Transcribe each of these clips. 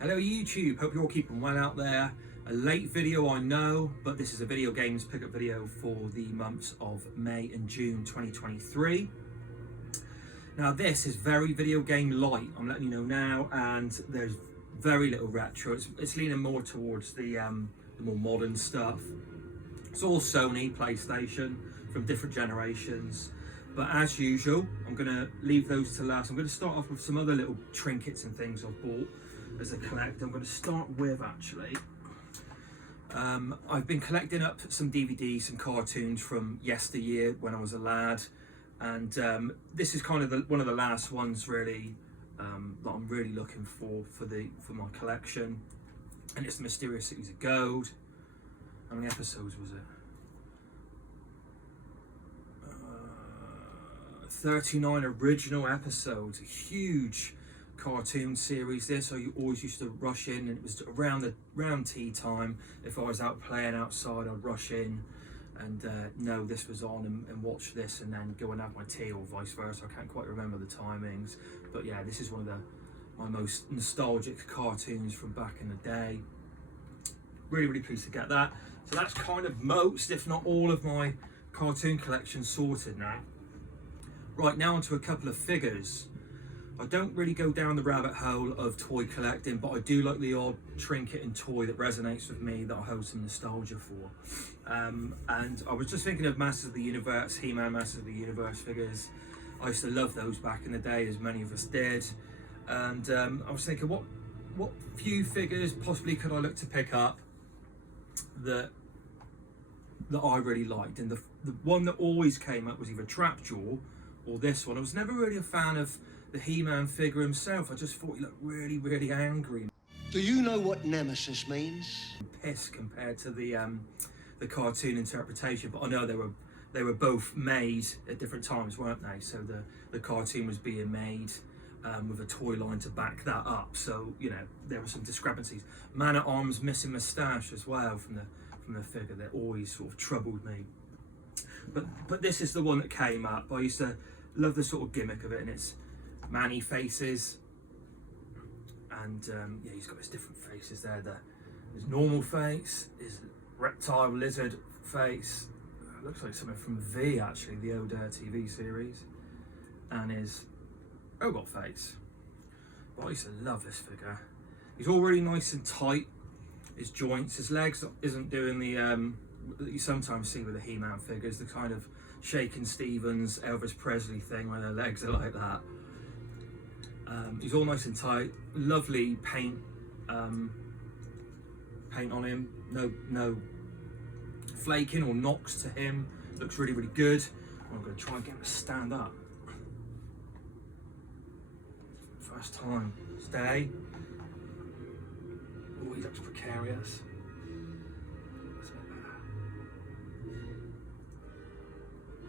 Hello YouTube, hope you're all keeping well out there. A late video I know, but this is a video games pickup video for the months of May and June 2023. Now this is very video game light, I'm letting you know now, and there's very little retro. It's leaning more towards the more modern stuff. It's all Sony, PlayStation from different generations. But as usual, I'm going to leave those to last. I'm going to start off with some other little trinkets and things I've bought as a collector. I'm going to start with actually, I've been collecting up some DVDs, some cartoons from yesteryear when I was a lad, and this is kind of one of the last ones really that I'm really looking for my collection, and it's the Mysterious Cities of Gold. How many episodes was it? 39 original episodes, a huge cartoon series this. I always used to rush in, and it was around tea time. If I was out playing outside, I'd rush in and know this was on and watch this, and then go and have my tea, or vice versa. I can't quite remember the timings, but yeah, this is one of my most nostalgic cartoons from back in the day. Really pleased to get that. So that's kind of most, if not all, of my cartoon collection sorted now. Right, now onto a couple of figures. I don't really go down the rabbit hole of toy collecting, but I do like the odd trinket and toy that resonates with me, that I hold some nostalgia for. And I was just thinking of Masters of the Universe, HeMan Masters of the Universe figures. I used to love those back in the day, as many of us did. And I was thinking, what few figures possibly could I look to pick up that I really liked? And the one that always came up was either Trapjaw or this one. I was never really a fan of the He-Man figure himself. I just thought he looked really angry. Do you know what nemesis means? Pissed compared to the cartoon interpretation, but I know they were both made at different times, weren't they? So the cartoon was being made with a toy line to back that up. So you know, there were some discrepancies. Man at Arms missing moustache as well from the figure. That always sort of troubled me. But this is the one that came up. I used to love the sort of gimmick of it, and it's Manny faces, and yeah, he's got his different faces there. His normal face, his reptile lizard face, looks like something from V actually, the old TV series, and his robot face. But I used to love this figure. He's all really nice and tight. His joints, his legs isn't doing the that you sometimes see with the He-Man figures, the kind of Shakin' Stevens, Elvis Presley thing where their legs are like that. He's all nice and tight, lovely paint on him, no flaking or knocks to him. Looks really good. I'm going to try and get him to stand up. First time. Stay. Oh, he looks precarious.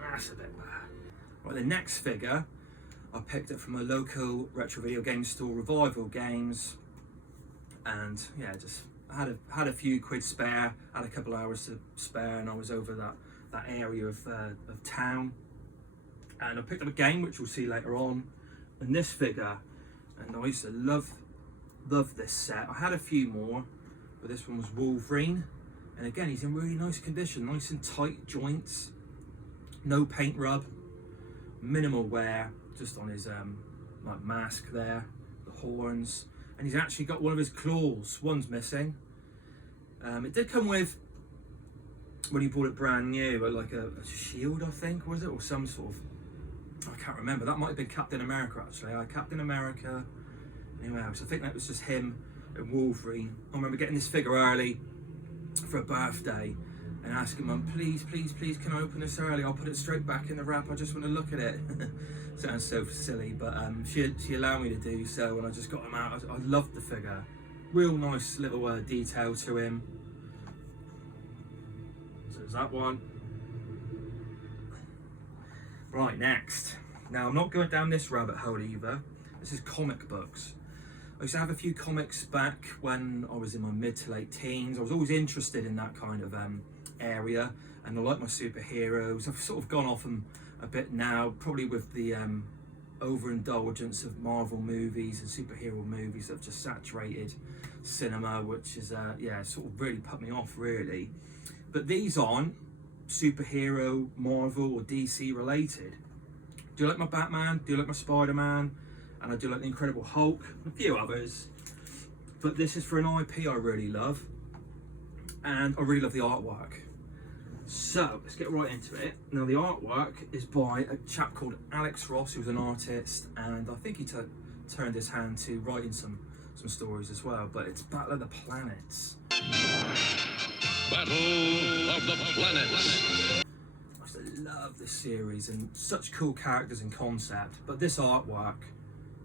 That's a bit bad. Right, the next figure I picked up from a local retro video game store, Revival Games, and yeah, just I had a few quid spare, had a couple hours to spare, and I was over that area of town, and I picked up a game which we'll see later on, and this figure, and I used to love this set. I had a few more, but this one was Wolverine, and again, he's in really nice condition, nice and tight joints. No paint rub, minimal wear, just on his like mask there, the horns, and he's actually got one of his claws. One's missing. It did come with, when you bought it brand new, like a shield, I think, was it, or some sort of, I can't remember. That might have been Captain America actually. Captain America. Anyway, else. I think that was just him and Wolverine. I remember getting this figure early for a birthday, and asking Mum, please, can I open this early? I'll put it straight back in the wrap. I just want to look at it. Sounds so silly, but she allowed me to do so, and I just got him out. I loved the figure. Real nice little detail to him. So there's that one. Right, next. Now, I'm not going down this rabbit hole either. This is comic books. I used to have a few comics back when I was in my mid to late teens. I was always interested in that kind of area, and I like my superheroes. I've sort of gone off them a bit now, probably with the overindulgence of Marvel movies and superhero movies that have just saturated cinema, which is yeah, sort of really put me off really. But these aren't superhero, Marvel or DC related. Do you like my Batman? Do you like my Spider-Man? And I do like the Incredible Hulk, and a few others. But this is for an IP I really love, and I really love the artwork. So let's get right into it. Now the artwork is by a chap called Alex Ross, who's an artist, and I think he turned his hand to writing some stories as well. But it's Battle of the Planets. Battle of the Planets. I just love this series and such cool characters and concept. But this artwork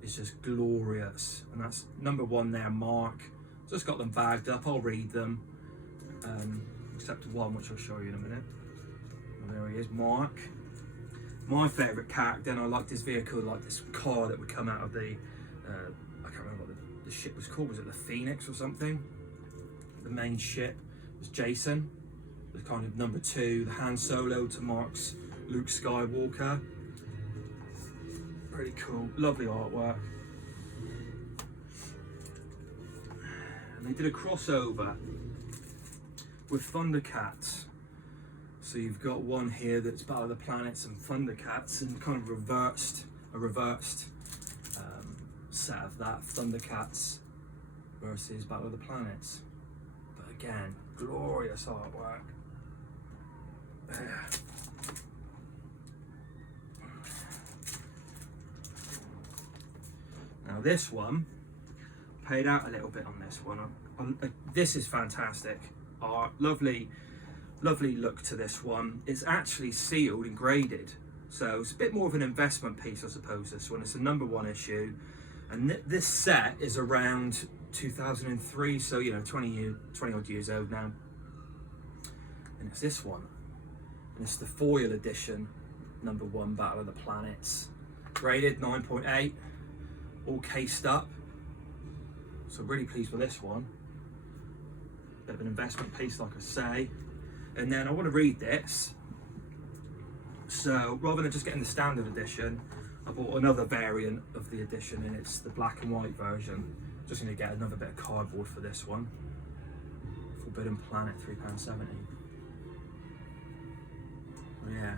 is just glorious, and that's number one there, Mark. Just got them bagged up. I'll read them. Except one, which I'll show you in a minute. And there he is, Mark. My favourite character, and I liked his vehicle, like this car that would come out of the, I can't remember what the ship was called. Was it the Phoenix or something? The main ship was Jason. The kind of number two, the Han Solo to Mark's Luke Skywalker. Pretty cool, lovely artwork. And they did a crossover with ThunderCats. So you've got one here that's Battle of the Planets and ThunderCats, and kind of a reversed set of that, ThunderCats versus Battle of the Planets. But again, glorious artwork. Now this one, paid out a little bit on this one. This is fantastic art, lovely look to this one. It's actually sealed and graded, so it's a bit more of an investment piece, I suppose. This one, it's a number one issue, and this set is around 2003, so you know, 20 odd years old now. And it's this one, and it's the foil edition, number one, Battle of the Planets, graded 9.8, all cased up. So really pleased with this one. Bit of an investment piece, like I say. And then I want to read this. So rather than just getting the standard edition, I bought another variant of the edition, and it's the black and white version. Just going to get another bit of cardboard for this one. Forbidden Planet, £3.70. Oh, yeah.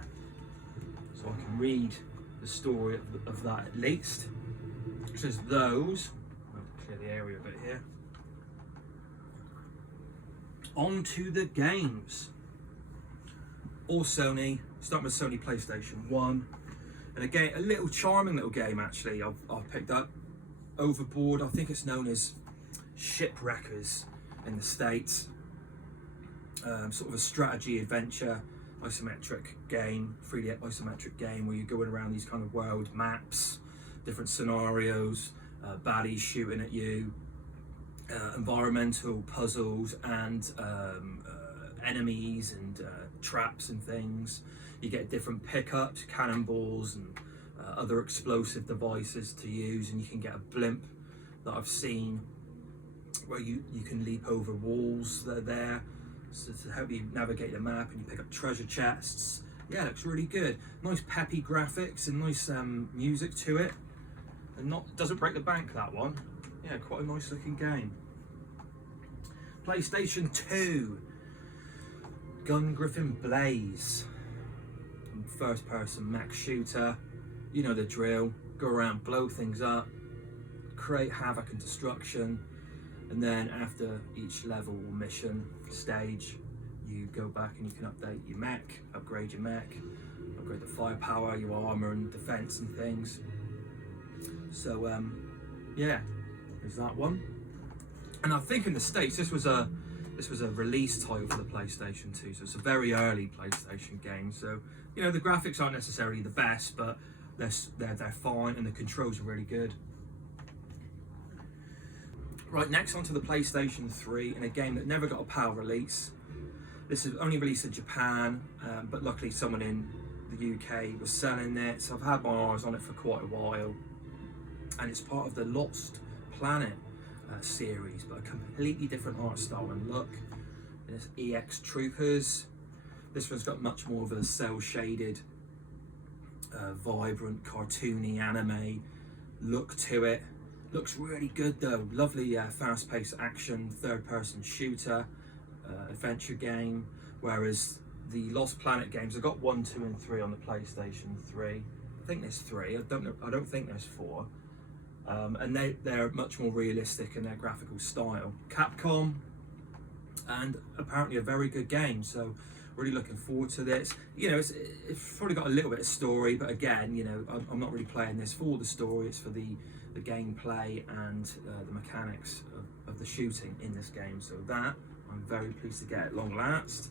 So I can read the story of that at least. It says those. I'll clear the area a bit here. On to the games. All Sony, starting with Sony PlayStation 1. And again, a little charming little game actually I've picked up. Overboard, I think it's known as Shipwreckers in the States. Sort of a strategy adventure isometric game, 3D isometric game where you're going around these kind of world maps, different scenarios, baddies shooting at you, environmental puzzles, and enemies and traps and things. You get different pickups, cannonballs and other explosive devices to use, and you can get a blimp that I've seen where you can leap over walls that are there, so to help you navigate the map, and you pick up treasure chests. Yeah, it looks really good. Nice peppy graphics and nice music to it, and doesn't break the bank, that one. Yeah, quite a nice looking game. PlayStation 2, Griffin Blaze, first person mech shooter. You know the drill, go around, blow things up, create havoc and destruction, and then after each level or mission stage, you go back and you can update your mech, upgrade your mech, upgrade the firepower, your armor and defense and things. So yeah, there's that one. And I think in the States this was a release title for the PlayStation 2, so it's a very early PlayStation game. So you know the graphics aren't necessarily the best, but they're fine, and the controls are really good. Right, next onto the PlayStation 3, in a game that never got a PAL release. This is only released in Japan, but luckily someone in the UK was selling it, so I've had my eyes on it for quite a while. And it's part of the Lost Planet series, but a completely different art style and look. There's EX Troopers. This one's got much more of a cell shaded vibrant, cartoony anime look to it. Looks really good though. Lovely fast-paced action, third-person shooter, adventure game. Whereas the Lost Planet games, I got 1, 2, and 3 on the PlayStation 3. I think there's 3. I don't know. I don't think there's 4. And they're much more realistic in their graphical style. Capcom, and apparently a very good game. So really looking forward to this. You know, it's probably got a little bit of story, but again, you know, I'm not really playing this for the story. It's for the gameplay and the mechanics of the shooting in this game. So that I'm very pleased to get at long last.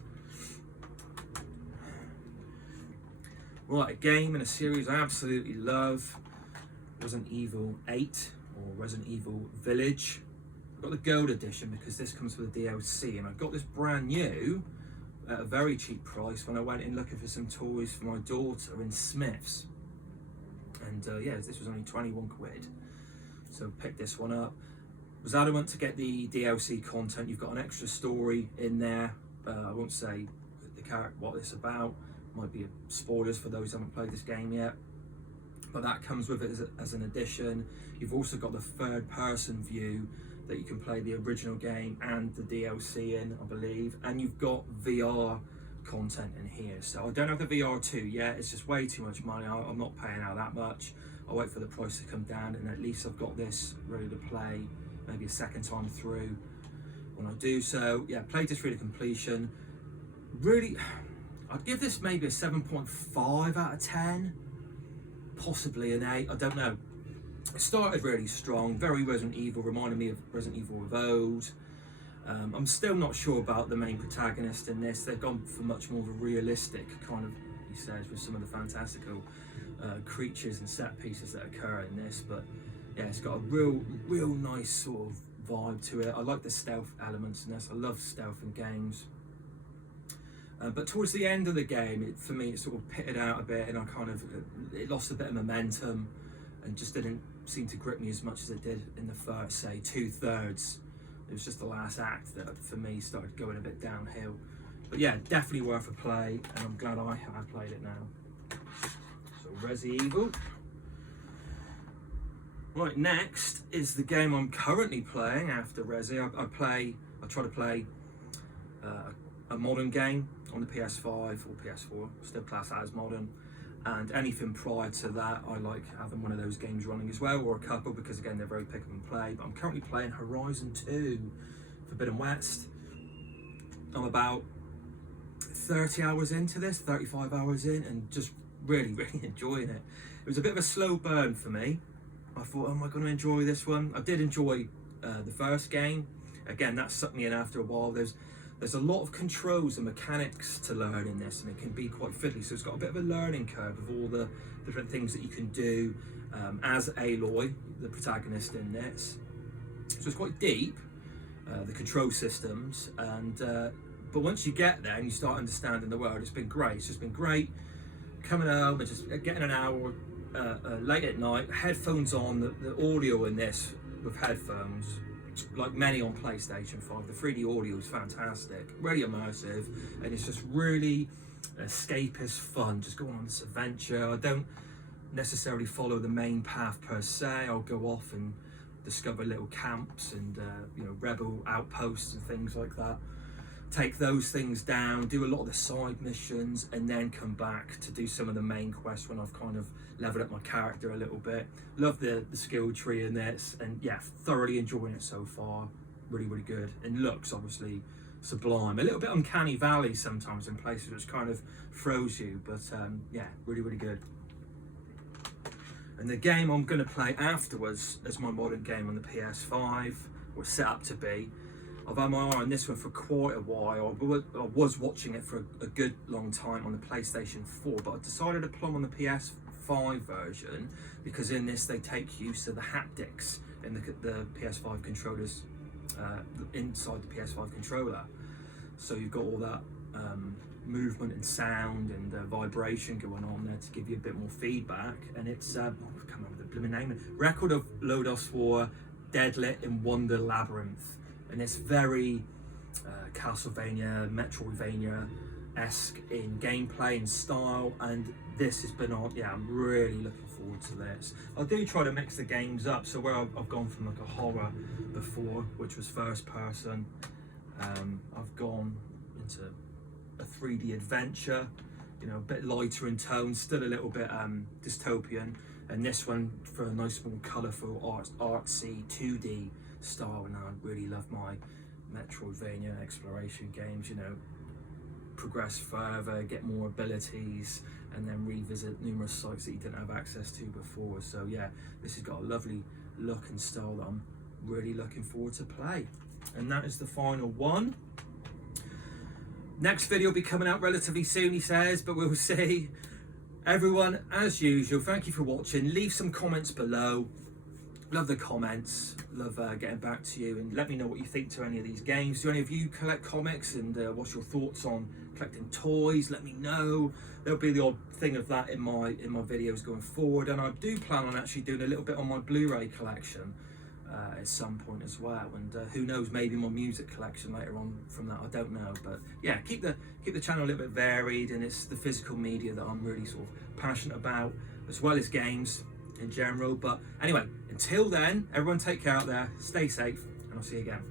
Right, a game and a series I absolutely love. Resident Evil 8 or Resident Evil Village. I got the gold edition because this comes with a DLC, and I got this brand new at a very cheap price when I went in looking for some toys for my daughter in Smith's. And yeah, this was only 21 quid. So picked this one up. Was adamant to get the DLC content. You've got an extra story in there. I won't say the character, what it's about. Might be spoilers for those who haven't played this game yet. But that comes with it as an addition. You've also got the third person view that you can play the original game and the DLC in, I believe. And you've got VR content in here. So I don't have the VR 2 yet. It's just way too much money. I'm not paying out that much. I'll wait for the price to come down, and at least I've got this ready to play maybe a second time through when I do. So yeah, played this through to completion. Really, I'd give this maybe a 7.5 out of 10. Possibly an 8, I don't know. It started really strong, very Resident Evil, reminded me of Resident Evil of old. I'm still not sure about the main protagonist in this. They've gone for much more of a realistic kind of, he says, with some of the fantastical creatures and set pieces that occur in this. But yeah, it's got a real nice sort of vibe to it. I like the stealth elements in this. I love stealth in games. But towards the end of the game, for me, it sort of pitted out a bit, and I kind of, it lost a bit of momentum and just didn't seem to grip me as much as it did in the first, say, 2/3. It was just the last act that, for me, started going a bit downhill. But yeah, definitely worth a play, and I'm glad I have played it now. So, Resi Evil. Right, next is the game I'm currently playing after Resi. I try to play a modern game on the PS5 or PS4, still class that as modern, and anything prior to that I like having one of those games running as well, or a couple, because again they're very pick up and play. But I'm currently playing Horizon 2 Forbidden West. I'm about 30 hours into this, 35 hours in, and just really enjoying it. It was a bit of a slow burn for me. I thought, am I going to enjoy this one? I did enjoy the first game. Again, that sucked me in after a while. There's a lot of controls and mechanics to learn in this, and it can be quite fiddly. So it's got a bit of a learning curve of all the different things that you can do as Aloy, the protagonist in this. So it's quite deep, the control systems, and but once you get there and you start understanding the world, it's been great. It's just been great coming home and just getting an hour late at night, headphones on, the audio in this with headphones, like many on PlayStation 5, the 3D audio is fantastic, really immersive, and it's just really escapist fun, just going on this adventure. I don't necessarily follow the main path per se. I'll go off and discover little camps and you know, rebel outposts and things like that, take those things down, do a lot of the side missions, and then come back to do some of the main quests when I've kind of leveled up my character a little bit. Love the skill tree in this, and yeah, thoroughly enjoying it so far. Really good, and looks obviously sublime. A little bit uncanny valley sometimes in places, which kind of throws you, but yeah, really good. And the game I'm going to play afterwards as my modern game on the PS5, or set up to be. I've had my eye on this one for quite a while. I was watching it for a good long time on the PlayStation 4, but I decided to plumb on the PS5 version because in this they take use of the haptics in the PS5 controllers, inside the PS5 controller. So you've got all that movement and sound and vibration going on there to give you a bit more feedback. And it's, I can't remember the blooming name, Record of Lodos War, Deadlit in Wonder Labyrinth. And it's very Castlevania, Metroidvania esque in gameplay and style, and this has been on. Yeah, I'm really looking forward to this. I do try to mix the games up, so where I've gone from like a horror before, which was first person, I've gone into a 3D adventure, you know, a bit lighter in tone, still a little bit dystopian, and this one for a nice more colourful artsy 2D style. And I really love my Metroidvania exploration games, you know, progress further, get more abilities, and then revisit numerous sites that you didn't have access to before. So yeah, this has got a lovely look and style that I'm really looking forward to play. And that is the final one. Next video will be coming out relatively soon, he says, but we'll see. Everyone, as usual, thank you for watching. Leave some comments below. Love the comments, love getting back to you, and let me know what you think to any of these games. Do any of you collect comics, and what's your thoughts on collecting toys? Let me know. There'll be the odd thing of that in my videos going forward, and I do plan on actually doing a little bit on my Blu-ray collection at some point as well, and who knows, maybe my music collection later on from that, I don't know. But yeah, keep the channel a little bit varied, and it's the physical media that I'm really sort of passionate about, as well as games in general. But anyway, until then, everyone take care out there, stay safe, and I'll see you again.